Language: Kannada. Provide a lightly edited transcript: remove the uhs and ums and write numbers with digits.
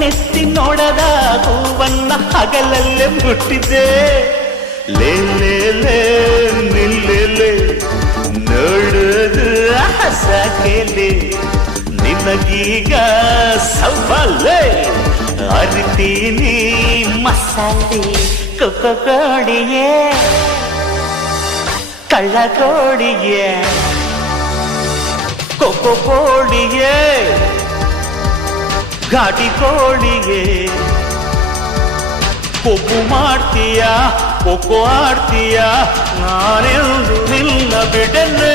ಕಣ್ಣೆತ್ತಿ ನೋಡದ ಹೂವನ್ನ ಹಗಲಲ್ಲೇ ಮುಟ್ಟಿದೆ. ಲೇ ಲೇ ಲೇ ನಿಲ್ಲೆ ನೋಡುದು ಹಸಕೆಲೆ ನಿನಗೀಗ ಸವಾಲೆ ಅರಿತೀನಿ ಮಸಾಲೆ ಕೊಡಿಯೇ ಕಳ್ಳ ಕೋಡಿಯೇ ಕೋಡಿಯೇ ಘಾಟಿ ಕೋಳಿಗೆ ಕೊಬ್ಬು ಮಾಡ್ತೀಯ ಕೊಕ್ಕೋ ಆಡ್ತೀಯ ನಾನೆಂದು ನಿನ್ನ ಬಿಡನೆ.